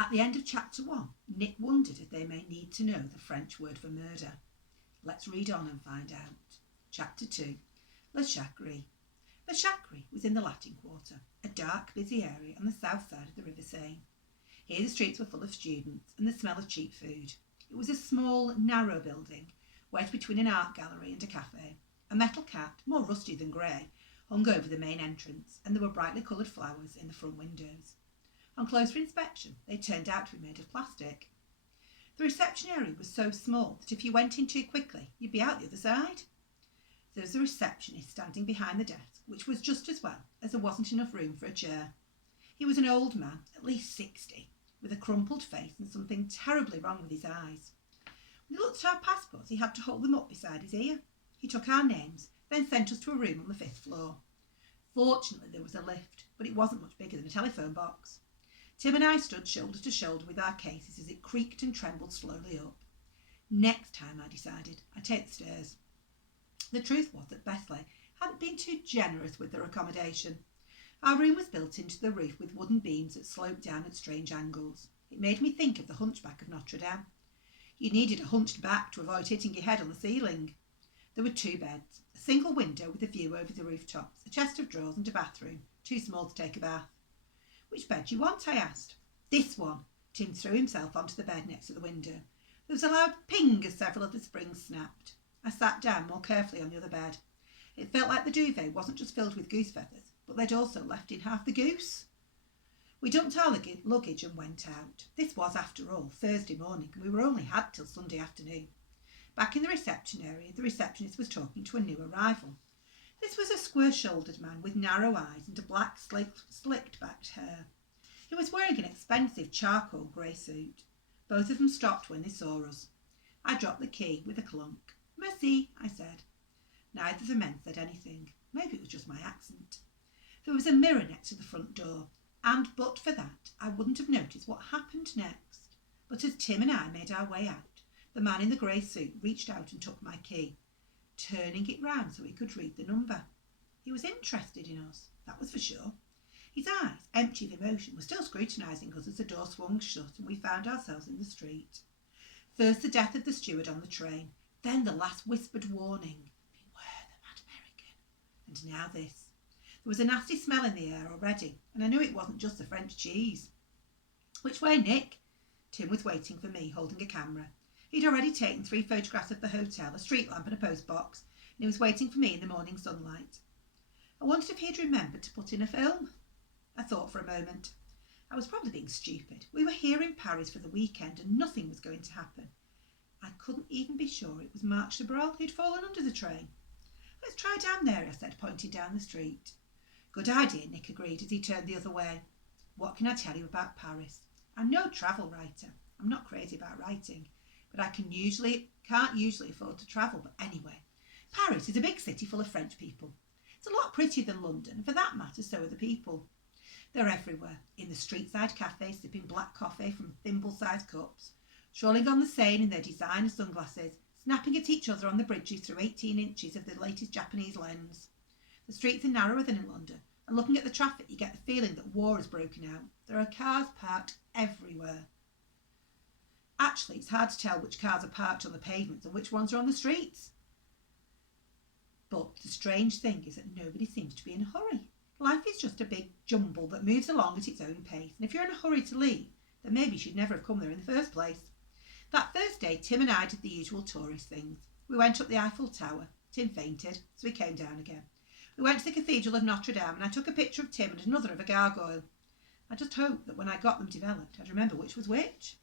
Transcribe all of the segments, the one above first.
At the end of chapter 1, Nick wondered if they may need to know the French word for murder. Let's read on and find out. Chapter 2, La Chacquerie. La Chacquerie was in the Latin Quarter, a dark, busy area on the south side of the River Seine. Here the streets were full of students and the smell of cheap food. It was a small, narrow building, wedged between an art gallery and a cafe. A metal cat, more rusty than grey, hung over the main entrance, and there were brightly coloured flowers in the front windows. On closer inspection, they turned out to be made of plastic. The reception area was so small that if you went in too quickly, you'd be out the other side. There was a receptionist standing behind the desk, which was just as well, as there wasn't enough room for a chair. He was an old man, at least 60, with a crumpled face and something terribly wrong with his eyes. When he looked at our passports, he had to hold them up beside his ear. He took our names, then sent us to a room on the 5th floor. Fortunately, there was a lift, but it wasn't much bigger than a telephone box. Tim and I stood shoulder to shoulder with our cases as it creaked and trembled slowly up. Next time, I decided, I'd take the stairs. The truth was that Bethley hadn't been too generous with their accommodation. Our room was built into the roof with wooden beams that sloped down at strange angles. It made me think of the Hunchback of Notre Dame. You needed a hunched back to avoid hitting your head on the ceiling. There were 2 beds, a single window with a view over the rooftops, a chest of drawers and a bathroom, too small to take a bath. Which bed do you want? I asked. This one. Tim threw himself onto the bed next to the window. There was a loud ping as several of the springs snapped. I sat down more carefully on the other bed. It felt like the duvet wasn't just filled with goose feathers, but they'd also left in half the goose. We dumped our luggage and went out. This was, after all, Thursday morning, and we were only had till Sunday afternoon. Back in the reception area, the receptionist was talking to a new arrival. This was a square-shouldered man with narrow eyes and a black, slicked-backed hair. He was wearing an expensive charcoal grey suit. Both of them stopped when they saw us. I dropped the key with a clunk. "Merci," I said. Neither of the men said anything. Maybe it was just my accent. There was a mirror next to the front door, and but for that, I wouldn't have noticed what happened next. But as Tim and I made our way out, the man in the grey suit reached out and took my key, turning it round so he could read the number. He was interested in us, that was for sure. His eyes, empty of emotion, were still scrutinising us as the door swung shut and we found ourselves in the street. First the death of the steward on the train, then the last whispered warning, "Beware the mad American," and now this. There was a nasty smell in the air already, and I knew it wasn't just the French cheese. "Which way, Nick?" Tim was waiting for me, holding a camera. He'd already taken 3 photographs of the hotel, a street lamp and a post box, and he was waiting for me in the morning sunlight. I wondered if he'd remembered to put in a film. I thought for a moment. I was probably being stupid. We were here in Paris for the weekend and nothing was going to happen. I couldn't even be sure it was Marc Chabrol who'd fallen under the train. "Let's try down there," I said, pointing down the street. "Good idea," Nick agreed as he turned the other way. "What can I tell you about Paris? I'm no travel writer. I'm not crazy about writing, but I can't usually afford to travel. But anyway, Paris is a big city full of French people. It's a lot prettier than London, and for that matter, so are the people. They're everywhere, in the street-side cafes, sipping black coffee from thimble-sized cups, strolling on the Seine in their designer sunglasses, snapping at each other on the bridges through 18 inches of the latest Japanese lens. The streets are narrower than in London, and looking at the traffic, you get the feeling that war has broken out. There are cars parked everywhere. Actually, it's hard to tell which cars are parked on the pavements and which ones are on the streets. But the strange thing is that nobody seems to be in a hurry. Life is just a big jumble that moves along at its own pace, and if you're in a hurry to leave, then maybe you should never have come there in the first place. That first day, Tim and I did the usual tourist things. We went up the Eiffel Tower. Tim fainted, so we came down again. We went to the Cathedral of Notre Dame, and I took a picture of Tim and another of a gargoyle. I just hoped that when I got them developed, I'd remember which was which.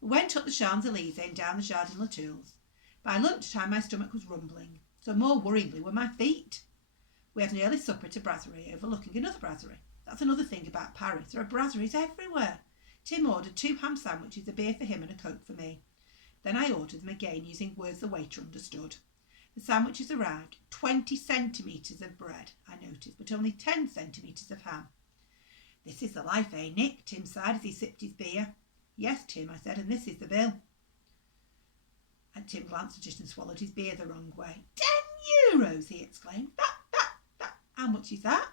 We went up the Champs-Élysées and down the Jardin Les Tours. By lunchtime, my stomach was rumbling, so more worryingly were my feet. We had an early supper at a brasserie overlooking another brasserie. That's another thing about Paris. There are brasseries everywhere. Tim ordered 2 ham sandwiches, a beer for him and a Coke for me. Then I ordered them again using words the waiter understood. The sandwiches arrived. 20 centimetres of bread, I noticed, but only 10 centimetres of ham. "This is the life, eh, Nick?" Tim sighed as he sipped his beer. "Yes, Tim," I said, "and this is the bill." And Tim glanced at it and swallowed his beer the wrong way. €10, he exclaimed. That, how much is that?"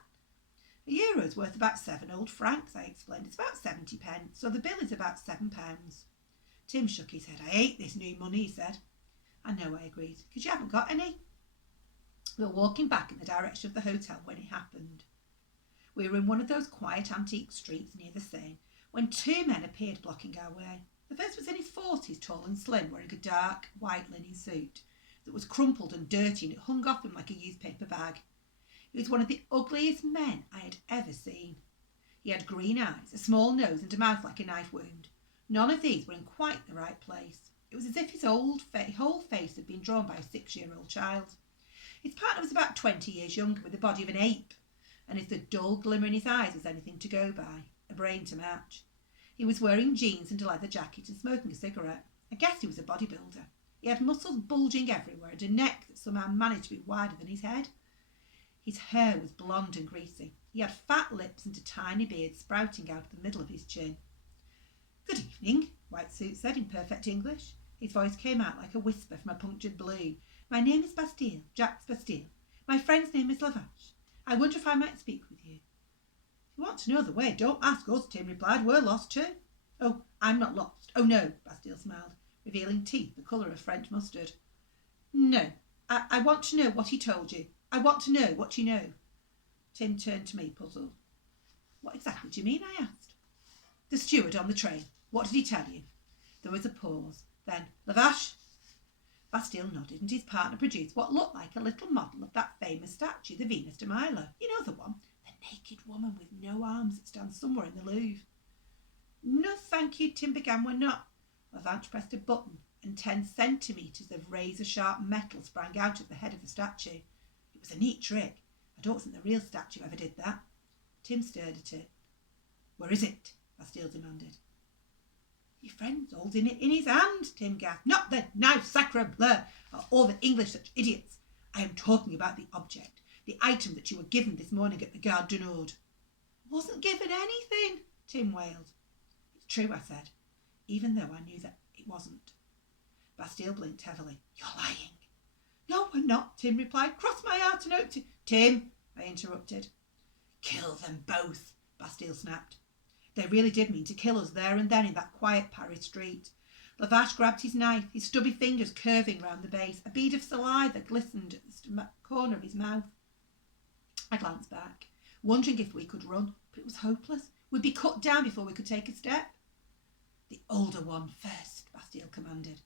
€1's worth about 7 old francs, I explained. It's about 70 pence, so the bill is about £7. Tim shook his head. I hate this new money, he said. I know, I agreed, because you haven't got any. We were walking back in the direction of the hotel when it happened. We were in one of those quiet antique streets near the Seine when 2 men appeared blocking our way. The first was in his 40s, tall and slim, wearing a dark white linen suit that was crumpled and dirty, and it hung off him like a newspaper bag. He was one of the ugliest men I had ever seen. He had green eyes, a small nose and a mouth like a knife wound. None of these were in quite the right place. It was as if his whole face had been drawn by a 6-year-old child. His partner was about 20 years younger, with the body of an ape, and if the dull glimmer in his eyes was anything to go by, a brain to match. He was wearing jeans and a leather jacket and smoking a cigarette. I guess he was a bodybuilder. He had muscles bulging everywhere and a neck that somehow managed to be wider than his head. His hair was blonde and greasy. He had fat lips and a tiny beard sprouting out of the middle of his chin. Good evening, White Suit said in perfect English. His voice came out like a whisper from a punctured blue. My name is Bastille, Jacques Bastille. My friend's name is Lavache. I wonder if I might speak with you. If you want to know the way, don't ask us, Tim replied. We're lost too. Oh, I'm not lost. Oh, no, Bastille smiled, revealing teeth the colour of French mustard. No, I want to know what he told you. I want to know what you know. Tim turned to me, puzzled. What exactly do you mean, I asked. The steward on the train. What did he tell you? There was a pause. Then, Lavache? Bastille nodded, and his partner produced what looked like a little model of that famous statue, the Venus de Milo. You know the one? The naked woman with no arms that stands somewhere in the Louvre. No, thank you, Tim began. We're not. Lavache pressed a button, and 10 centimetres of razor-sharp metal sprang out of the head of the statue. It was a neat trick. I don't think the real statue ever did that. Tim stared at it. Where is it? Bastille demanded. Your friend's holding it in his hand, Tim gasped. Not the knife, sacre bleu! Are all the English such idiots? I am talking about the object, the item that you were given this morning at the Gare du Nord. Wasn't given anything, Tim wailed. It's true, I said, even though I knew that it wasn't. Bastille blinked heavily. You're lying. No, we're not, Tim replied. Cross my heart and hope to... Tim, I interrupted. Kill them both, Bastille snapped. They really did mean to kill us there and then in that quiet Paris street. Lavache grabbed his knife, his stubby fingers curving round the base. A bead of saliva glistened at the corner of his mouth. I glanced back, wondering if we could run, but it was hopeless. We'd be cut down before we could take a step. The older one first, Bastille commanded.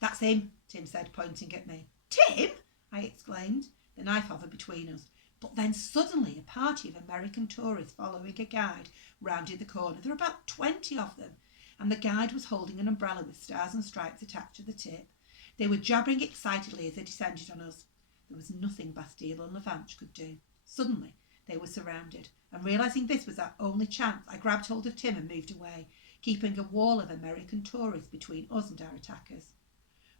That's him, Tim said, pointing at me. Tim? I exclaimed. The knife hovered between us. But then suddenly a party of American tourists following a guide rounded the corner. There were about 20 of them, and the guide was holding an umbrella with stars and stripes attached to the tip. They were jabbering excitedly as they descended on us. There was nothing Bastille and Lavache could do. Suddenly they were surrounded, and realising this was our only chance, I grabbed hold of Tim and moved away, keeping a wall of American tourists between us and our attackers.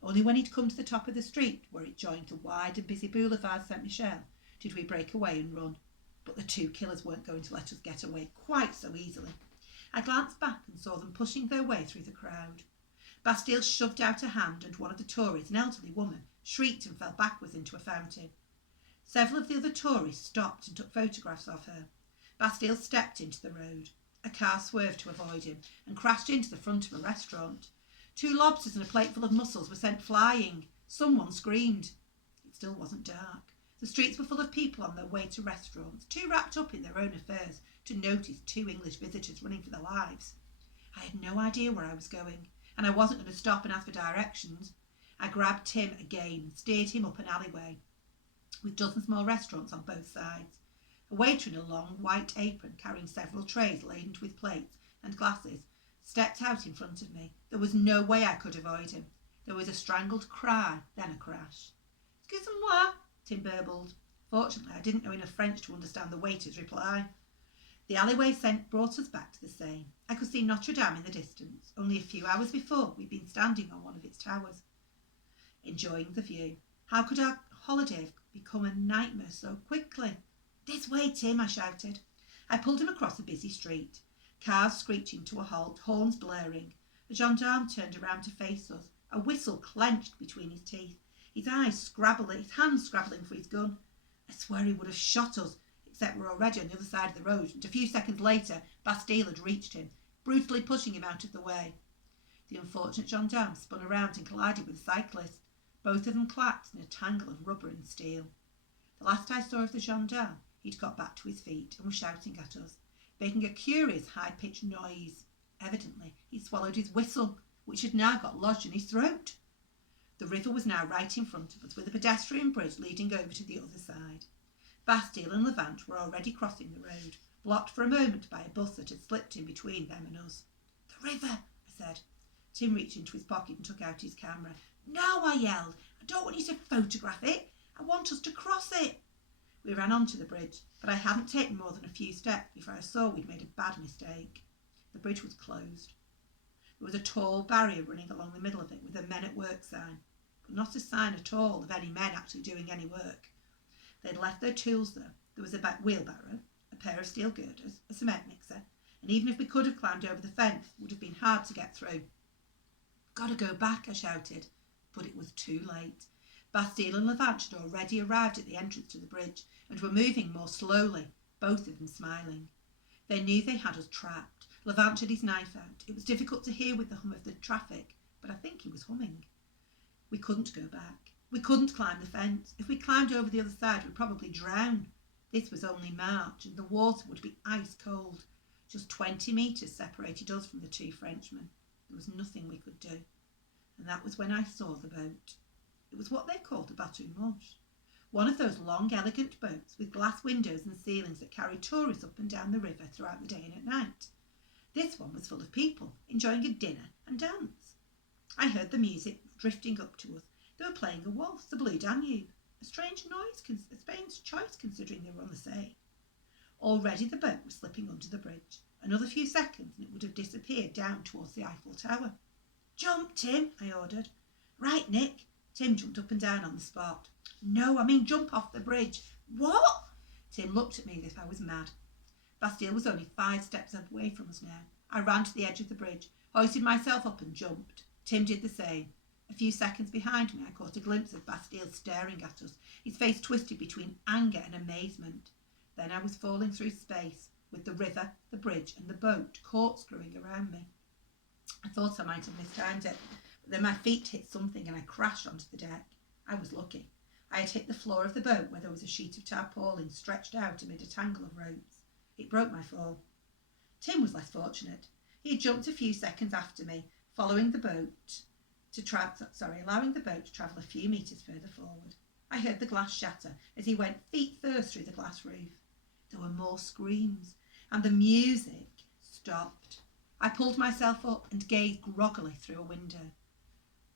Only when he'd come to the top of the street, where it joined the wide and busy boulevard Saint-Michel, did we break away and run. But the 2 killers weren't going to let us get away quite so easily. I glanced back and saw them pushing their way through the crowd. Bastille shoved out a hand, and one of the tourists, an elderly woman, shrieked and fell backwards into a fountain. Several of the other tourists stopped and took photographs of her. Bastille stepped into the road. A car swerved to avoid him and crashed into the front of a restaurant. 2 lobsters and a plateful of mussels were sent flying. Someone screamed. It still wasn't dark. The streets were full of people on their way to restaurants, too wrapped up in their own affairs to notice 2 English visitors running for their lives. I had no idea where I was going, and I wasn't going to stop and ask for directions. I grabbed Tim again and steered him up an alleyway, with dozens more restaurants on both sides. A waiter in a long white apron, carrying several trays laden with plates and glasses, stepped out in front of me. There was no way I could avoid him. There was a strangled cry, then a crash. Excusez-moi, Tim burbled. Fortunately, I didn't know enough French to understand the waiter's reply. The alleyway brought us back to the Seine. I could see Notre Dame in the distance. Only a few hours before, we'd been standing on one of its towers, enjoying the view. How could our holiday have become a nightmare so quickly? This way, Tim, I shouted. I pulled him across a busy street. Cars screeching to a halt, horns blaring. A gendarme turned around to face us, a whistle clenched between his teeth. His hands scrabbling for his gun. I swear he would have shot us. It except we're already on the other side of the road, and a few seconds later Bastille had reached him, brutally pushing him out of the way. The unfortunate gendarme spun around and collided with the cyclist, both of them clapped in a tangle of rubber and steel. The last I saw of the gendarme, he'd got back to his feet and was shouting at us, making a curious high-pitched noise. Evidently, he'd swallowed his whistle, which had now got lodged in his throat. The river was now right in front of us, with a pedestrian bridge leading over to the other side. Bastille and Levant were already crossing the road, blocked for a moment by a bus that had slipped in between them and us. "The river," I said. Tim reached into his pocket and took out his camera. "No," I yelled. "I don't want you to photograph it. I want us to cross it." We ran onto the bridge, but I hadn't taken more than a few steps before I saw we'd made a bad mistake. The bridge was closed. There was a tall barrier running along the middle of it with a men at work sign, but not a sign at all of any men actually doing any work. They'd left their tools though. There was a wheelbarrow, a pair of steel girders, a cement mixer, and even if we could have climbed over the fence, it would have been hard to get through. "Gotta go back," I shouted, but it was too late. Bastille and Levant had already arrived at the entrance to the bridge and were moving more slowly, both of them smiling. They knew they had us trapped. Levant had his knife out. It was difficult to hear with the hum of the traffic, but I think he was humming. We couldn't go back. We couldn't climb the fence. If we climbed over the other side, we'd probably drown. This was only March, and the water would be ice cold. Just 20 metres separated us from the two Frenchmen. There was nothing we could do. And that was when I saw the boat. It was what they called a bateau mouche. One of those long, elegant boats with glass windows and ceilings that carry tourists up and down the river throughout the day and at night. This one was full of people, enjoying a dinner and dance. I heard the music drifting up to us. They were playing a waltz, the Blue Danube. A strange choice considering they were on the sea. Already the boat was slipping under the bridge. Another few seconds and it would have disappeared down towards the Eiffel Tower. "Jump, Tim," I ordered. "Right, Nick." Tim jumped up and down on the spot. "No, I mean jump off the bridge." "What?" Tim looked at me as if I was mad. Bastille was only 5 steps away from us now. I ran to the edge of the bridge, hoisted myself up and jumped. Tim did the same. A few seconds behind me, I caught a glimpse of Bastille staring at us, his face twisted between anger and amazement. Then I was falling through space, with the river, the bridge and the boat corkscrewing around me. I thought I might have mistimed it, but then my feet hit something and I crashed onto the deck. I was lucky. I had hit the floor of the boat where there was a sheet of tarpaulin stretched out amid a tangle of ropes. It broke my fall. Tim was less fortunate. He had jumped a few seconds after me, allowing the boat to travel a few metres further forward. I heard the glass shatter as he went feet first through the glass roof. There were more screams, and the music stopped. I pulled myself up and gazed groggily through a window.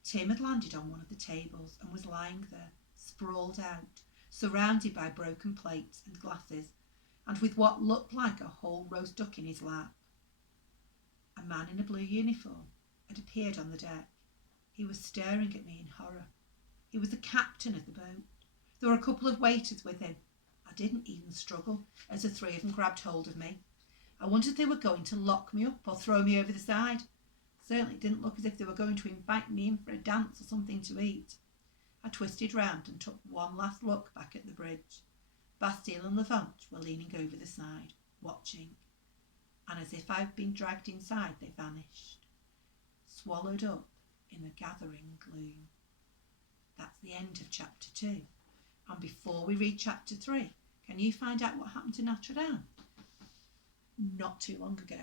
Tim had landed on one of the tables and was lying there, sprawled out, surrounded by broken plates and glasses, and with what looked like a whole roast duck in his lap. A man in a blue uniform had appeared on the deck. He was staring at me in horror. He was the captain of the boat. There were a couple of waiters with him. I didn't even struggle as the 3 of them grabbed hold of me. I wondered if they were going to lock me up or throw me over the side. Certainly it didn't look as if they were going to invite me in for a dance or something to eat. I twisted round and took one last look back at the bridge. Bastille and Levant were leaning over the side, watching, and as if I'd been dragged inside, they vanished, swallowed up in the gathering gloom. That's the end of chapter 2. And before we read chapter 3, can you find out what happened to Notre Dame? Not too long ago.